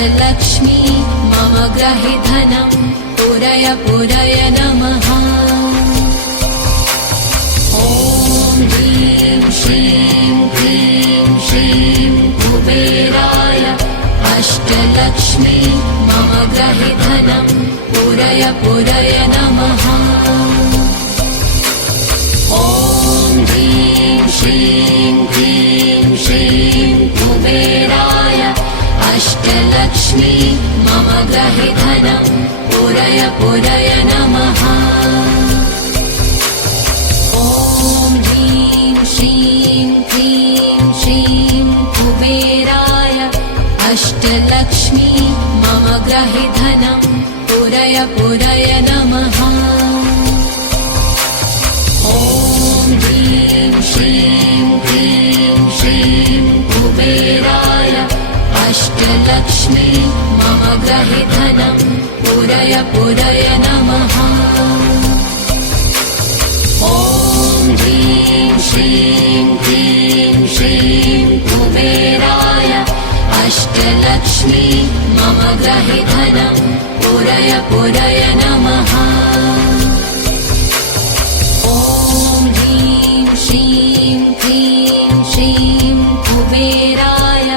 अष्टलक्ष्मी मम ग्रहे धनं पूरय पूरय नमः। ॐ ह्रीं श्रीं क्लीं श्रीं कुबेराय अष्टलक्ष्मी मम ग्रहे धनं पूरय पूरय नमः। ॐ ह्रीं श्रीं क्लीं श्रीं कुबेराय अष्टलक्ष्मी मम ग्रहे धनं पूरय पूरय नमः। ॐ ह्रीं श्रीं क्लीं श्रीं कुबेराय अष्टलक्ष्मी मम ग्रहे धनं पूरय पूरय नमः। ॐ ह्रीं श्रीं क्लीं श्रीं कुबेराय अष्टलक्ष्मी मम ग्रहे धनं पूरय पूरय नमः। ॐ ह्रीं श्रीं क्लीं श्रीं कुबेराय अष्टलक्ष्मी मम ग्रहे धनं पूरय पूरय नमः। ॐ ह्रीं श्रीं क्लीं श्रीं कुबेराय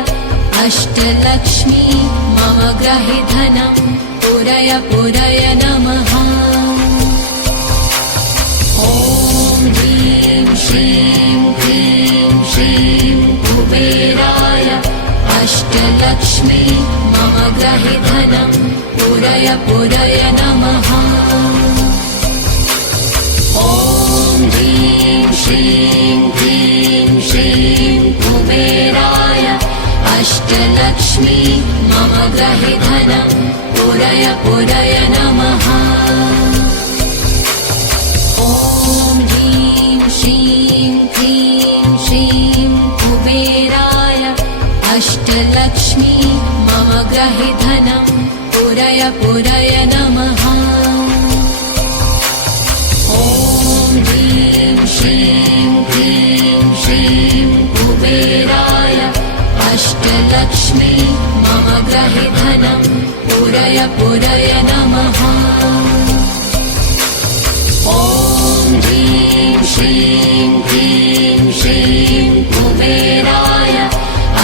अष्टलक्ष्मी मम ग्रहे धनं पूरय पूरय नमः। ॐ ह्रीं श्रीं क्लीं श्रीं कुबेराय अष्टलक्ष्मी मम ग्रहे धनं पूरय पूरय नमः। ॐ ह्रीं श्रीं क्लीं श्रीं कुबेराय अष्टलक्ष्मी मम ग्रहे धनं पूरय पूरय नमः। ॐ ह्रीं श्रीं क्लीं श्रीं कुबेराय अष्टलक्ष्मी मम ग्रहे धनं पूरय पूरय नमः। ॐ ह्रीं श्रीं क्लीं श्रीं कुबेराय अष्टलक्ष्मी मम ग्रहे धनं पूरय पूरय नमः। ॐ ह्रीं श्रीं क्लीं श्रीं कुबेराय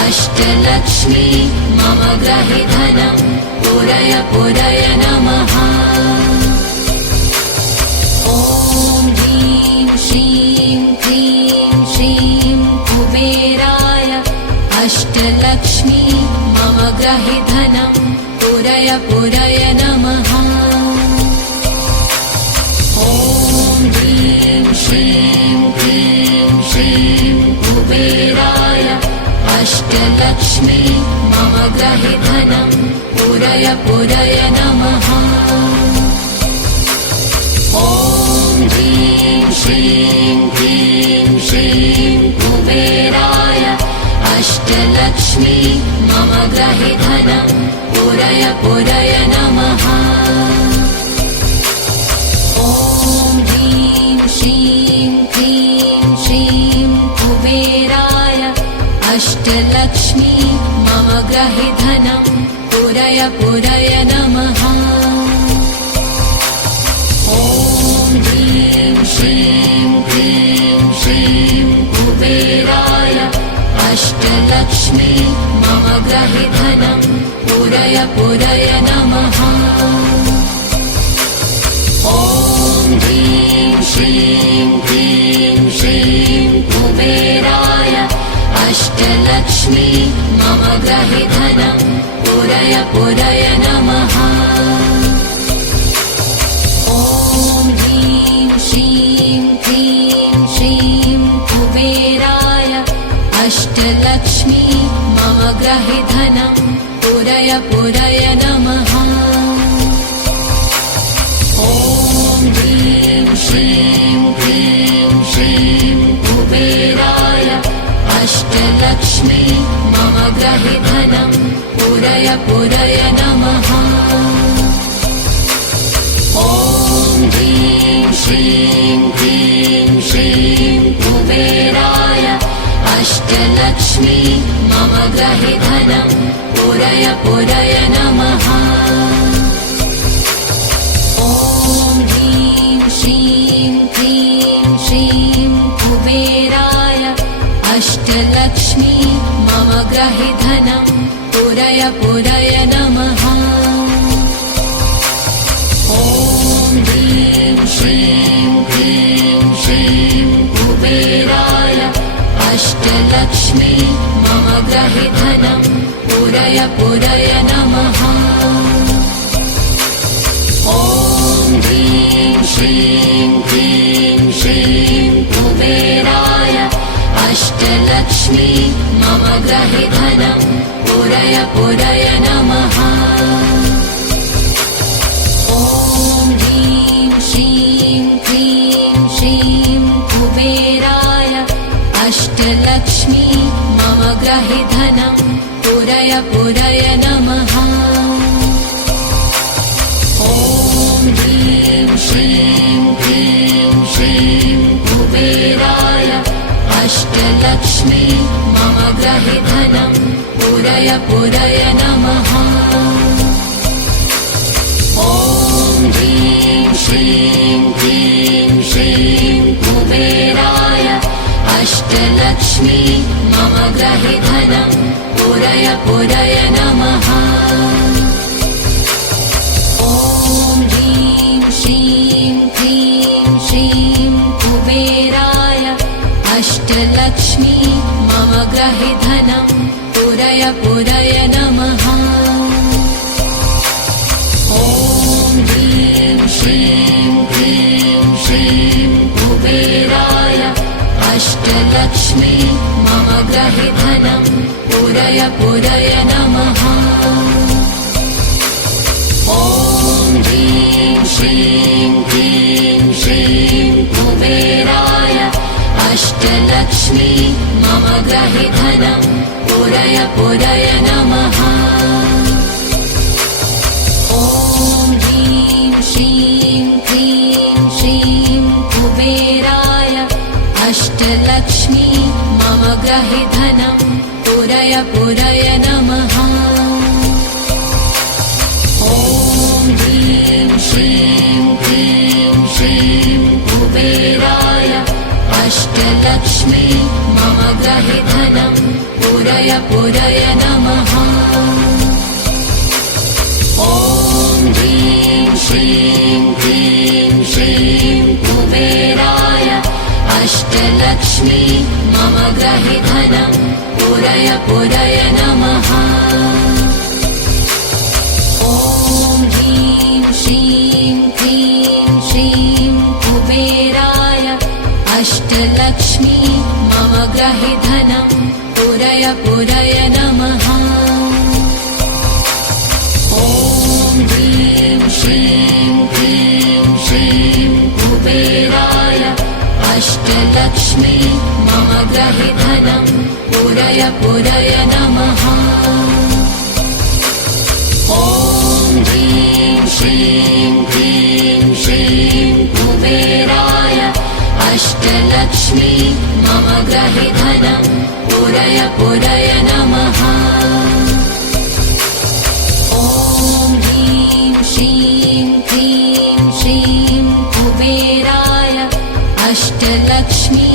अष्टलक्ष्मी मम ग्रहे धनं पूरय पूरय नमः। ॐ ह्रीं श्रीं क्लीं श्रीं कुबेराय अष्टलक्ष्मी मम ग्रहे धनं पूरय पूरय नमः। ॐ ह्रीं श्रीं क्लीं श्रीं कुबेराय अष्टलक्ष्मी मम ग्रहे धनं पूरय पूरय नमः। ॐ ह्रीं श्रीं क्लीं श्रीं कुबेराय अष्टलक्ष्मी मम ग्रहे धनं पूरय पूरय नमः। ॐ ह्रीं श्रीं क्लीं श्रीं कुबेराय अष्टलक्ष्मी मम ग्रहे धनं पूरय पूरय नमः। ॐ ह्रीं श्रीं क्लीं श्रीं कुबेराय अष्टलक्ष्मी मम ग्रहे धनं पूरय पूरय नमः। ॐ ह्रीं श्रीं क्लीं श्रीं कुबेराय अष्टलक्ष्मी मम ग्रहे धनं पूरय पूरय नमः। ॐ ह्रीं श्रीं क्लीं श्रीं कुबेराय अष्टलक्ष्मी मम ग्रहे धनं पूरय पूरय नमः। ॐ ह्रीं श्रीं क्लीं श्रीं कुबेराय अष्टलक्ष्मी मम ग्रहे धनं पूरय पूरय नमः। ॐ ह्रीं श्रीं क्लीं श्रीं कुबेराय अष्टलक्ष्मी मम ग्रहे धनं पूरय पूरय अष्टलक्ष्मी मम ग्रहे धनं पूरय पूरय नमः। ॐ ह्रीं श्रीं क्लीं श्रीं कुबेराय अष्टलक्ष्मी मम ग्रहे धनं पूरय पूरय नमः। ॐ ह्रीं श्रीं क्लीं श्रीं कुबेराय अष्टलक्ष्मी मम ग्रहे धनं पूरय पूरय नमः। ॐ ह्रीं श्रीं क्लीं श्रीं कुबेराय अष्टलक्ष्मी मम ग्रहे धनं पूरय पूरय नमः। ॐ ह्रीं श्रीं क्लीं श्रीं कुबेराय अष्टलक्ष्मी मम ग्रहे धनं पूरय पूरय नमः। ॐ ह्रीं श्रीं क्लीं श्रीं कुबेराय अष्टलक्ष्मी मम ग्रहे धनं पूरय पूरय नमः। ॐ ह्रीं श्रीं क्लीं श्रीं कुबेराय अष्टलक्ष्मी मम ग्रहे धनं पूरय पूरय नमः। ॐ ह्रीं श्रीं क्लीं श्रीं कुबेराय अष्टलक्ष्मी मम ग्रहे धनं पूरय पूरय नमः। ॐ ह्रीं श्रीं क्लीं श्रीं कुबेराय अष्टलक्ष्मी मम ग्रहे धनं पूरय पूरय नमः। ॐ ह्रीं श्रीं क्लीं श्रीं कुबेराय अष्टलक्ष्मी मम ग्रहे धनं पूरय पूरय नमः। ॐ ह्रीं श्रीं क्लीं श्रीं कुबेराय अष्टलक्ष्मी मम ग्रहे धनं पूरय पूरय नमः। ॐ ह्रीं श्रीं क्लीं श्रीं कुबेराय अष्टलक्ष्मी मम ग्रहे धनं पूरय पूरय नमः। ॐ ह्रीं श्रीं क्लीं श्रीं कुबेराय अष्टलक्ष्मी मम ग्रहे धनं पूरय पूरय नमः। ॐ ह्रीं श्रीं क्लीं श्रीं कुबेराय अष्टलक्ष्मी मम ग्रहे धनं पूरय पूरय नमः। ॐ ह्रीं श्रीं क्लीं श्रीं कुबेराय अष्टलक्ष्मी मम ग्रहे धनं पूरय पूरय नमः। ॐ ह्रीं श्रीं क्लीं श्रीं कुबेराय अष्टलक्ष्मी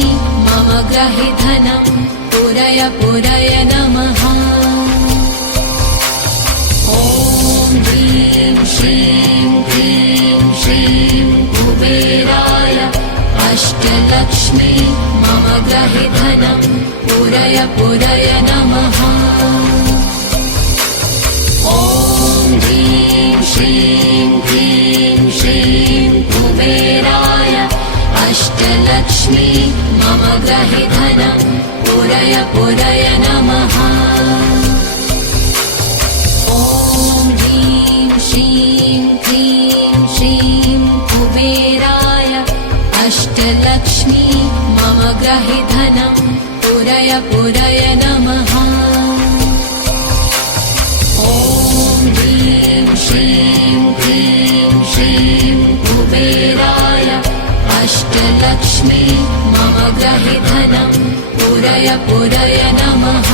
मम ग्रहे धनं पूरय पूरय नमः। ॐ ह्रीं श्रीं क्लीं श्रीं कुबेराय अष्टलक्ष्मी मम ग्रहे धनं पूरय पूरय नमः। ॐ ह्रीं श्रीं क्लीं श्रीं कुबेराय अष्टलक्ष्मी मम ग्रहे धनं पूरय पूरय नमः। ॐ ह्रीं श्रीं क्लीं श्रीं कुबेराय अष्टलक्ष्मी मम ग्रहे धनं पूरय पूरय नमः। ॐ ह्रीं श्रीं क्लीं श्रीं कुबेराय अष्टलक्ष्मी मम ग्रहे धनं पूरय पूरय नमः।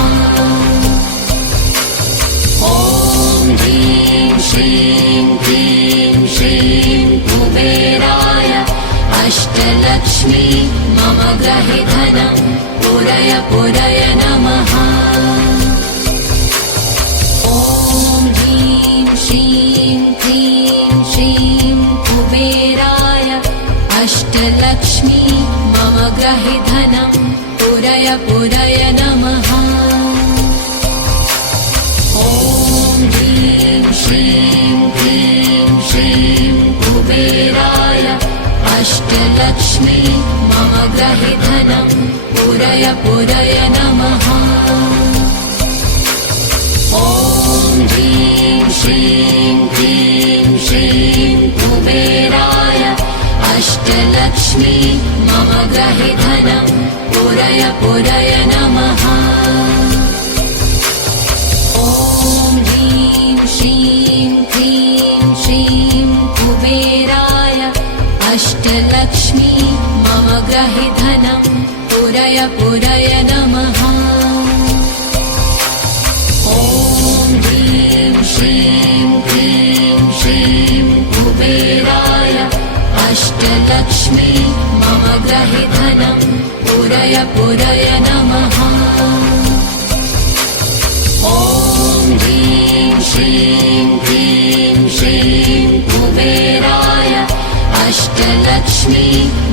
ॐ ह्रीं श्रीं क्लीं श्रीं कुबेराय अष्टलक्ष्मी मम ग्रहे धनं पुरय पुरय नमः। ॐ ह्रीं श्रीं क्लीं श्रीं कुबेराय अष्टलक्ष्मी मम गृहे धनं पुरय पुरय नमः। ॐ ह्रीं श्रीं क्लीं श्रीं कुबेराय अष्टलक्ष्मी मम गृहे धनं पुरय पुरय नमः। ॐ ह्रीं श्रीं क्लीं श्रीं कुबेराय अष्टलक्ष्मी मम गृहे धनं पुरय पुरय नमः। ॐ ह्रीं श्रीं क्लीं श्रीं कुबेराय अष्टलक्ष्मी मम गृहे धनं पुरय पुरय नमः। ॐ ह्रीं श्रीं क्लीं श्रीं कुबेराय अष्टलक्ष्मी मम गृहे धनं पुरय पुरय नमः। ॐ ह्रीं श्रीं क्लीं श्रीं कुबेराय अष्टलक्ष्मी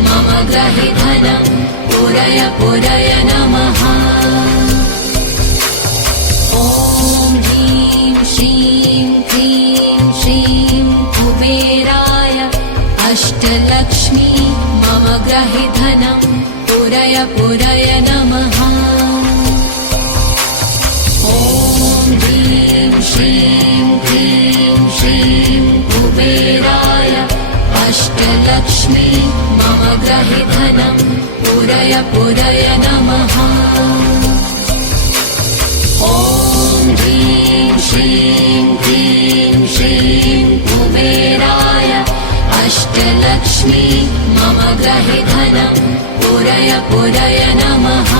मम गृहे धनं पुरय पुरय नमः। ॐ ह्रीं श्रीं क्लीं श्रीं कुबेराय अष्टलक्ष्मी मम गृहे धनं पुरय पुरय नमः। ॐ ह्रीं श्रीं क्लीं श्रीं कुबेराय अष्टलक्ष्मी मम गृहे धनं पुरय पुरय नमः। ॐ ह्रीं श्रीं क्लीं श्रीं कुबेराय अष्टलक्ष्मी मम गृहे धनं पुरय पुरय नमः।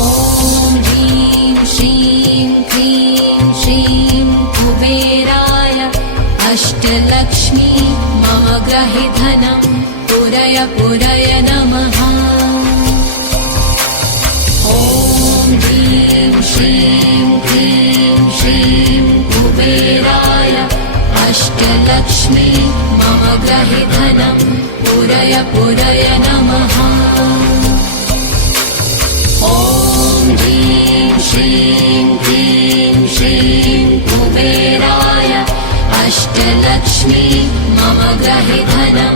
ॐ ह्रीं श्रीं क्लीं श्रीं कुबेराय अष्टलक्ष्मी मम गृहे धनं पुरय पुरय नमः। ॐ ह्रीं श्रीं क्लीं श्रीं कुबेराय अष्टलक्ष्मी मम गृहे धनं पुरय पुरय नमः। ॐ ह्रीं श्रीं क्लीं श्रीं कुबेराय अष्टलक्ष्मी मम गृहे धनं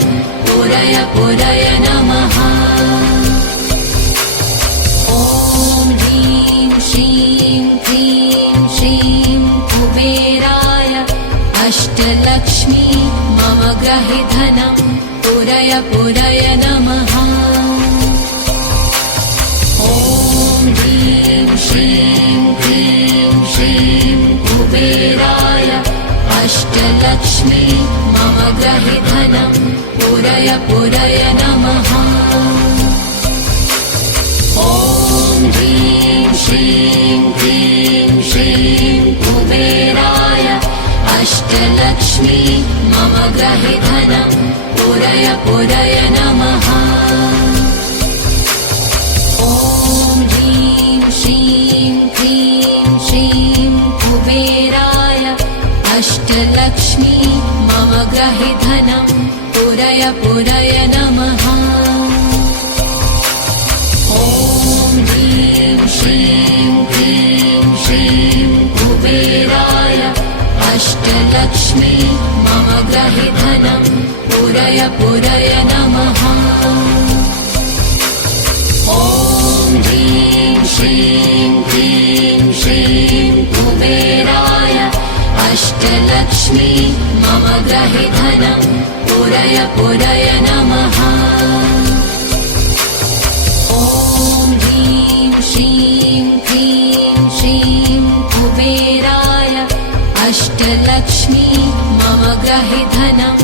पुरय पुरय नमः। ॐ ह्रीं श्रीं क्लीं श्रीं कुबेराय अष्टलक्ष्मी मम गृहे धनं पुरय पुरय नमः। ॐ ह्रीं श्रीं क्लीं श्रीं कुबेराय अष्टलक्ष्मी मम गृहे धनं पुरय पुरय नमः। ॐ ह्रीं श्रीं क्लीं श्रीं कुबेराय अष्टलक्ष्मी मम गृहे धनं पुरय पुरय नमः। ॐ ह्रीं श्रीं क्लीं श्रीं कुबेराय अष्टलक्ष्मी मम गृहे धनं पुरय पुरय नमः। ॐ ह्रीं श्रीं क्लीं श्रीं कुबेराय अष्टलक्ष्मी मम गृहे धनं पुरय पुरय नमः। ॐ ह्रीं श्रीं क्लीं श्रीं कुबेराय अष्टलक्ष्मी मम गृहे धनं पुरय पुरय नमः। ॐ ह्रीं श्रीं क्लीं श्रीं कुबेराय अष्टलक्ष्मी मम गृहे धनं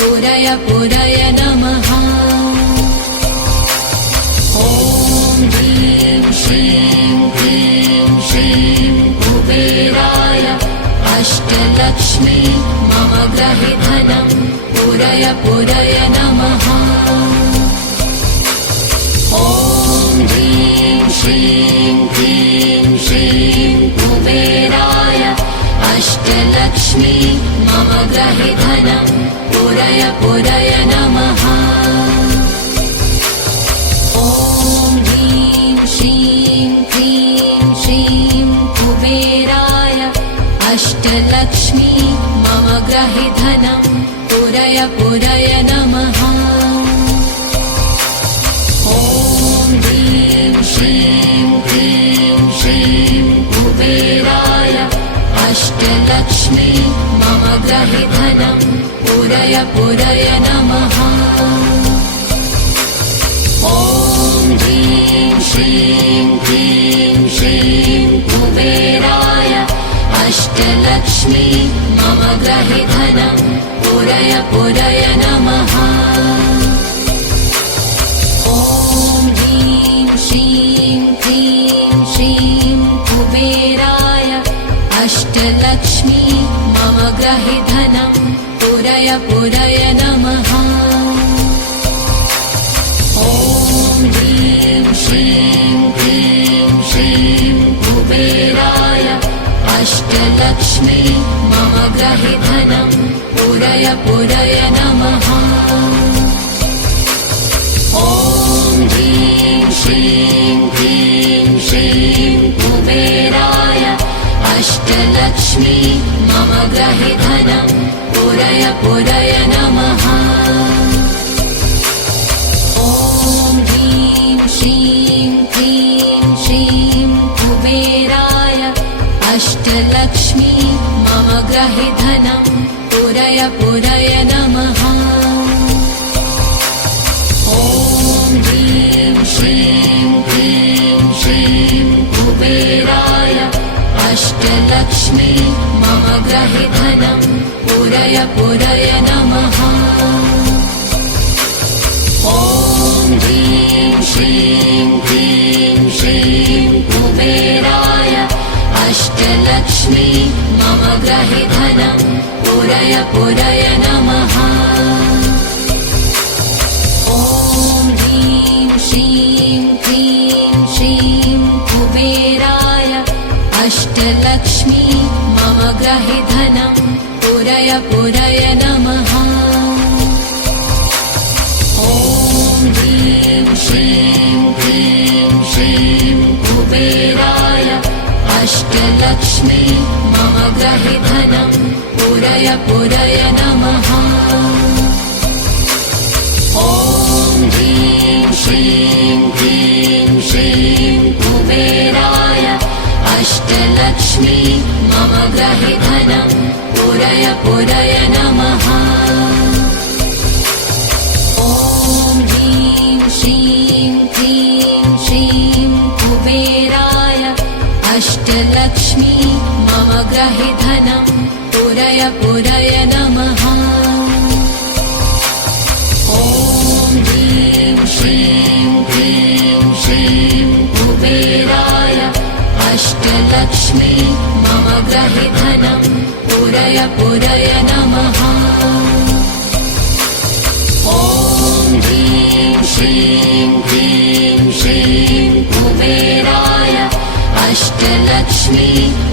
पुरय पुरय नमः। ॐ ह्रीं श्रीं क्लीं श्रीं कुबेराय अष्टलक्ष्मी मम गृहे धनं पुरय पुरय नमः। ॐ श्रीं क्लीं श्रीं कुबेराय अष्टलक्ष्मी मम गृहे धनं पुरय पुरय नमः। ॐ ह्रीं श्रीं क्लीं श्रीं कुबेराय अष्टलक्ष्मी मम गृहे धनं पुरय पुरय नमः। ॐ ह्रीं श्रीं क्लीं श्रीं कुबेराय अष्टलक्ष्मी मम गृहे धनं पुरय पुरय नमः। ॐ ह्रीं श्रीं क्लीं श्रीं कुबेराय अष्टलक्ष्मी मम गृहे धनं पुरय पुरय नमः। ॐ ह्रीं श्रीं क्लीं श्रीं कुबेराय अष्टलक्ष्मी मम गृहे धनं पुरय पुरय नमः। ॐ ह्रीं श्रीं क्लीं श्रीं कुबेराय अष्टलक्ष्मी मम गृहे धनं पुरय पुरय नमः। ॐ ह्रीं श्रीं क्लीं श्रीं कुबेराय अष्टलक्ष्मी मम गृहे धनं पुरय पुरय नमः। ॐ ह्रीं श्रीं क्लीं श्रीं कुबेराय अष्टलक्ष्मी मम गृहे धनं पुरय पुरय नमः। ॐ ह्रीं श्रीं क्लीं श्रीं कुबेराय अष्टलक्ष्मी मम गृहे धनं पुरय पुरय नमः। ॐ ह्रीं श्रीं क्लीं श्रीं कुबेराय अष्टलक्ष्मी मम गृहे धनं पुरय पुरय नमः। ॐ ह्रीं श्रीं क्लीं श्रीं कुबेराय अष्टलक्ष्मी मम गृहे धनं पुरय पुरय नमः। ॐ ह्रीं श्रीं क्लीं श्रीं कुबेराय अष्टलक्ष्मी मम गृहे धनं पुरय पुरय नमः। ॐ ह्रीं श्रीं क्लीं श्रीं कुबेराय अष्टलक्ष्मी मम गृहे धनं पुरय पुरय नमः। ॐ ह्रीं श्रीं क्लीं श्रीं कुबेराय अष्टलक्ष्मी मम गृहे धनं पुरय पुरय नमः। ॐ ह्रीं श्रीं क्लीं श्रीं कुबेराय अष्टलक्ष्मी मम गृहे धनं पुरय पुरय नमः। ॐ ह्रीं श्रीं क्लीं श्रीं कुबेराय अष्टलक्ष्मी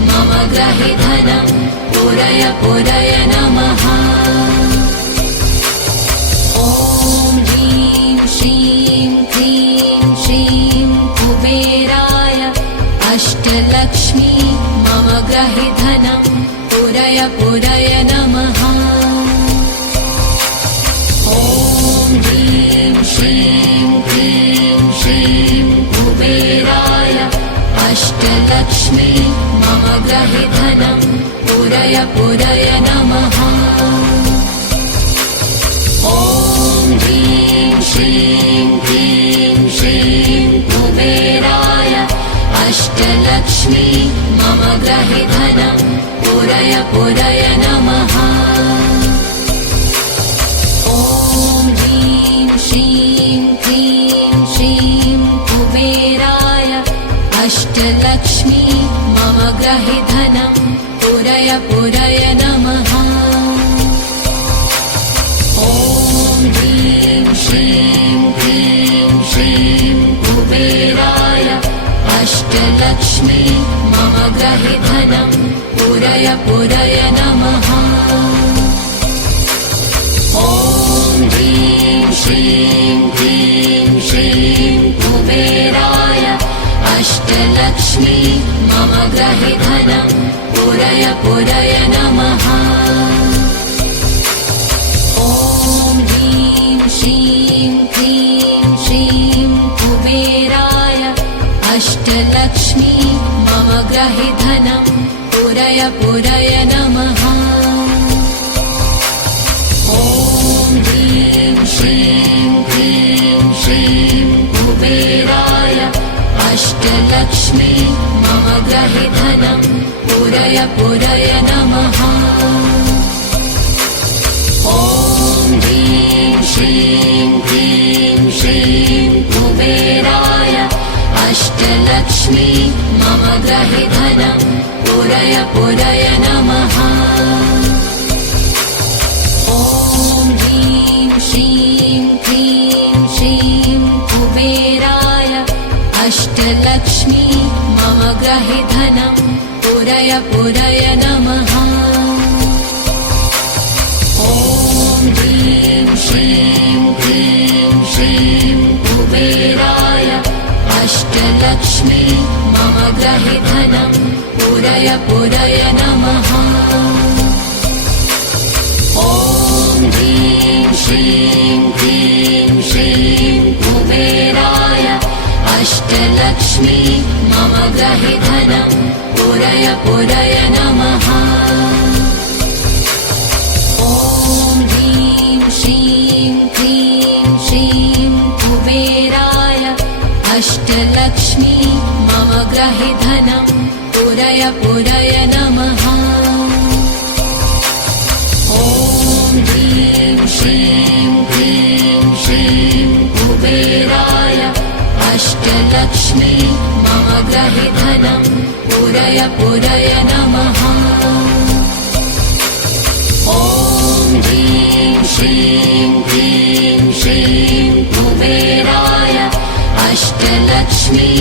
मम गृहे धनं पुरय पुरय नमः। ॐ ह्रीं श्रीं क्लीं श्रीं कुबेराय अष्टलक्ष्मी मम गृहे धनं पुरय पुरय नमः। ॐ ह्रीं श्रीं क्लीं श्रीं कुबेराय अष्टलक्ष्मी मम गृहे धनं पुरय पुरय नमः। ॐ ह्रीं श्रीं क्लीं श्रीं कुबेराय अष्टलक्ष्मी मम गृहे धनं पुरय पुरय नमः। ॐ ह्रीं श्रीं क्लीं श्रीं कुबेराय अष्टलक्ष्मी मम गृहे धनं पुरय पुरय नमः। ॐ ह्रीं श्रीं क्लीं श्रीं कुबेराय अष्टलक्ष्मी मम ग्रहे धनं पूरय पूरय नमः। ॐ ह्रीं श्रीं क्लीं श्रीं कुबेराय अष्टलक्ष्मी मम ग्रहे धनं पूरय पूरय नमः। ॐ ह्रीं श्रीं क्लीं श्रीं कुबेराय अष्टलक्ष्मी मम ग्रहे धनं पूरय पूरय नमः। ॐ ह्रीं श्रीं क्लीं श्रीं कुबेराय अष्टलक्ष्मी मम ग्रहे धनं पूरय पूरय नमः। ॐ ह्रीं श्रीं क्लीं श्रीं कुबेराय अष्टलक्ष्मी मम ग्रहे धनं पूरय पूरय नमः। ॐ ह्रीं श्रीं क्लीं श्रीं कुबेराय अष्टलक्ष्मी मम ग्रहे धनं पूरय पूरय नमः। ॐ ह्रीं श्रीं क्लीं श्रीं कुबेराय अष्टलक्ष्मी मम ग्रहे धनं पूरय पूरय नमः। ॐ ह्रीं श्रीं क्लीं श्रीं कुबेराय अष्टलक्ष्मी मम ग्रहे धनं पूरय पूरय नमः। ॐ ह्रीं श्रीं क्लीं श्रीं कुबेराय अष्टलक्ष्मी मम ग्रहे धनं पूरय पूरय नमः। ॐ ह्रीं श्रीं क्लीं श्रीं कुबेराय अष्टलक्ष्मी मम ग्रहे धनं पूरय पूरय नमः। ॐ ह्रीं श्रीं क्लीं श्रीं कुबेराय अष्टलक्ष्मी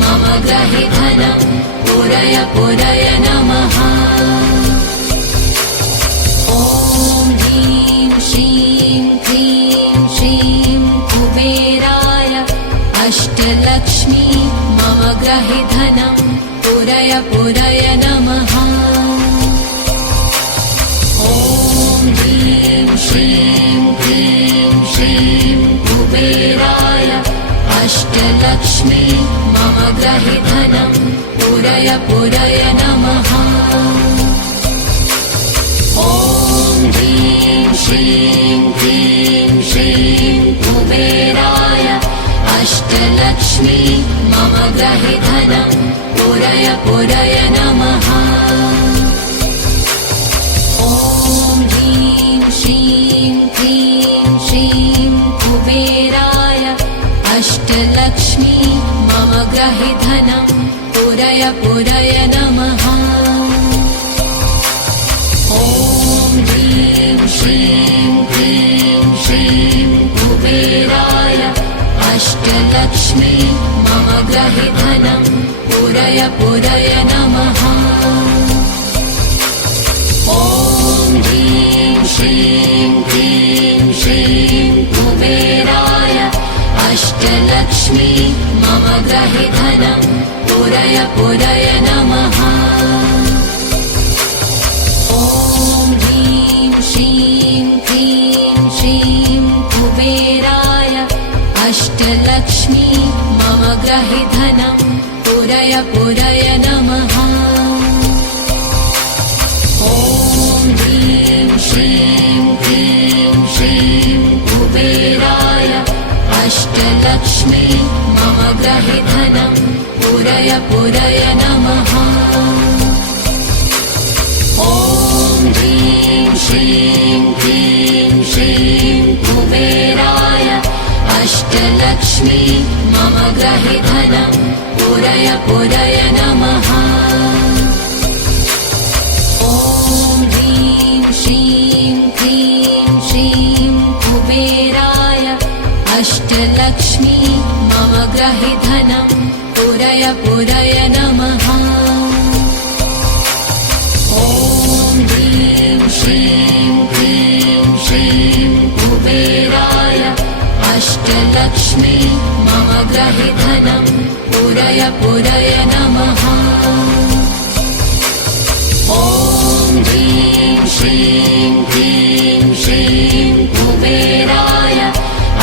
मम ग्रहे धनं पूरय पूरय नमः। ॐ ह्रीं श्रीं क्लीं श्रीं कुबेराय अष्टलक्ष्मी मम ग्रहे धनं पूरय पूरय नमः। ॐ ह्रीं श्रीं क्लीं श्रीं कुबेराय अष्टलक्ष्मी मम ग्रहे धनं पूरय पूरय नमः। ॐ ह्रीं श्रीं क्लीं श्रीं कुबेराय अष्टलक्ष्मी मम ग्रहे धनं पूरय पूरय नमः। ॐ ह्रीं श्रीं क्लीं श्रीं कुबेराय अष्टलक्ष्मी मम ग्रहे धनं पूरय पूरय नमः। ॐ ह्रीं श्रीं क्लीं श्रीं कुबेराय अष्टलक्ष्मी मम ग्रहे धनं पूरय पूरय नमः। ॐ ह्रीं श्रीं क्लीं श्रीं कुबेराय अष्टलक्ष्मी मम ग्रहे धनं पूरय पूरय नमः। ॐ ह्रीं श्रीं क्लीं श्रीं कुबेराय अष्टलक्ष्मी मम ग्रहे धनं पूरय पूरय नमः। ॐ ह्रीं श्रीं क्लीं श्रीं कुबेराय अष्टलक्ष्मी मम ग्रहे धनं पूरय पूरय नमः। ॐ ह्रीं श्रीं क्लीं श्रीं कुबेराय अष्टलक्ष्मी मम ग्रहे धनं पूरय पूरय नमः। ॐ ह्रीं श्रीं क्लीं श्रीं कुबेराय अष्टलक्ष्मी मम ग्रहे धनं पूरय पूरय नमः। अष्टलक्ष्मी मम ग्रहे धनं पुरय पुरय नमः। ॐ ह्रीं श्रीं क्लीं श्रीं कुबेराय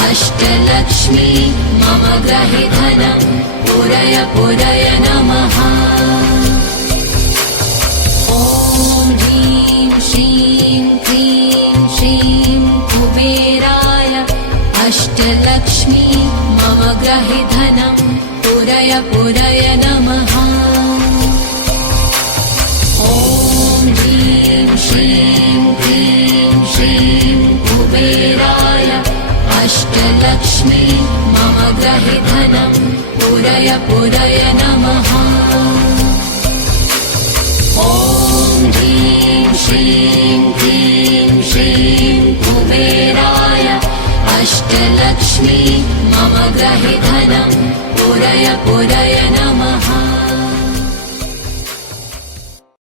अष्टलक्ष्मी मम ग्रहे धनं पुरय पुरय नमः। ॐ ह्रीं श्रीं क्लीं श्रीं कुबेराय अष्टलक्ष्मी मम ग्रहे धनं पुरय पुरय नमः। ॐ ह्रीं श्रीं क्लीं श्रीं कुबेराय अष्टलक्ष्मी मम ग्रहे धनं पुरय पुरय नमः। ॐ ह्रीं श्रीं क्लीं श्रीं कुबेराय अष्टलक्ष्मी मम ग्रहे धनं पुरय पुरय नमः।